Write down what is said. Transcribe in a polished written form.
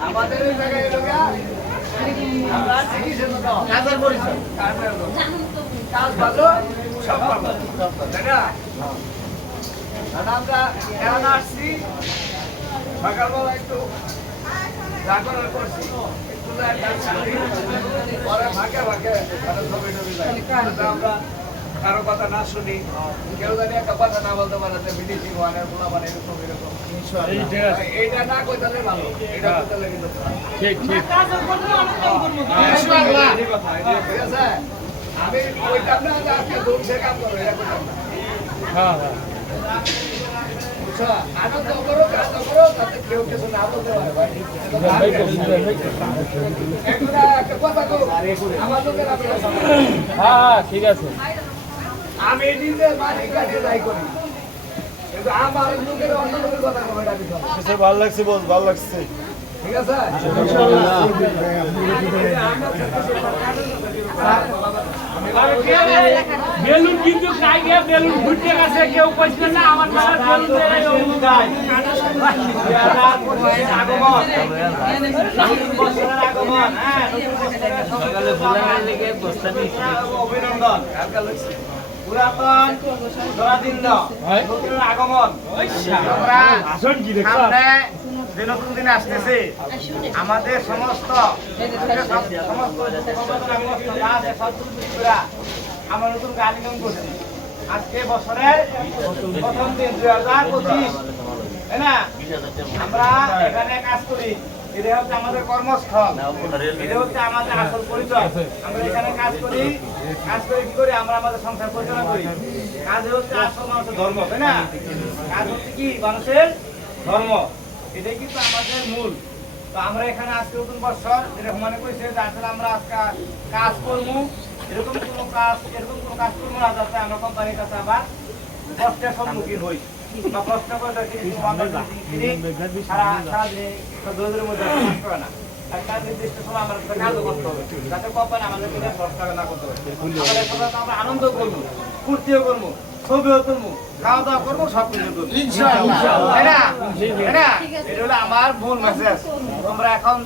আমাদের এই জায়গায় এলো গিয়া আমরা চিকিৎসা তো কাজের পরিচয় কাজ ভালো সব ভালো তাই না? আর আমরা এখন আসছি সকালবেলা একটু জাগরণ করছি একটু পরে ফাঁকে ফাঁকে ছবি টবি আমরা কারো কথা না শুনি কেউ জানি একটা কথা না বলতে পারে যে বিদেশি ওয়ানের পোলা মানে এরকম এরকম এইটা না কইতালে ভালো এটা কইতালে কিন্তু ঠিক ঠিক ঠিক আছে আমি কইতাম না যে আজকে দৌড়ছে কাম করো এটা কইতাম না হ্যাঁ হ্যাঁ বুঝছো আনন্দ করো কাজ করো তাতে কেউ কিছু না বলতে পারে ভাই একটা কথা কো আমার লোকের আপনারা হ্যাঁ হ্যাঁ ঠিক আছে আমি নিজে মালিক কাছে যাই করি কিন্তু আমার লোকের অন্য লোকের কথা কবে এটা বিষয় ভালো লাগছে বল ভালো লাগছে ঠিক আছে বেলুন কিন্তু খাই গিয়ে বেলুন ঘুরতে গেছে কেউ কইছে না আমার মাথার বেলুন যায় সকালে ভোলার লেগে বস্তা নিয়েছি অভিনন্দন পুরাতন জরাদীর্ণ নতুন আগমন আমরা আসন কি দেখছ সামনে যে নতুন দিন আসতেছে আমাদের সমস্ত আমরা নতুন গান নিয়ম করছি আজকে বছরের প্রথম দিন 2025 তাই না আমরা এখানে কাজ করি এটা হচ্ছে আমাদের কর্মস্থল এটা হচ্ছে আমাদের আসল পরিচয় আমরা এখানে কাজ করি কি করি আমরা আমাদের সংসার পরিচালনা করি কাজ হচ্ছে আসল মানুষের ধর্ম তাই না কাজ হচ্ছে কি মানুষের ধর্ম এটাই কিন্তু আমাদের মূল তো আমরা এখানে আজকে নতুন বছর যেরকম মনে করছে যে আসলে আমরা আজকে কাজ করবো এরকম কোনো কাজ করবো না যাতে আমরা কোম্পানির কাছে আবার কষ্টের সম্মুখীন হই বা প্রশ্ন করে সারাদিনে দোষের মধ্যে করে না একটা নির্দিষ্ট সময় আমরা কাজও করতে হবে যাতে কোম্পানি আমাদেরকে ভরসা না করতে হবে আমরা আনন্দ করবো ফুর্তিও করবো ছবিও তুলবো খাওয়া দাওয়া করবো সব কিছু করবো তাই না এটা হলো আমার মূল মেসেজ তোমরা এখন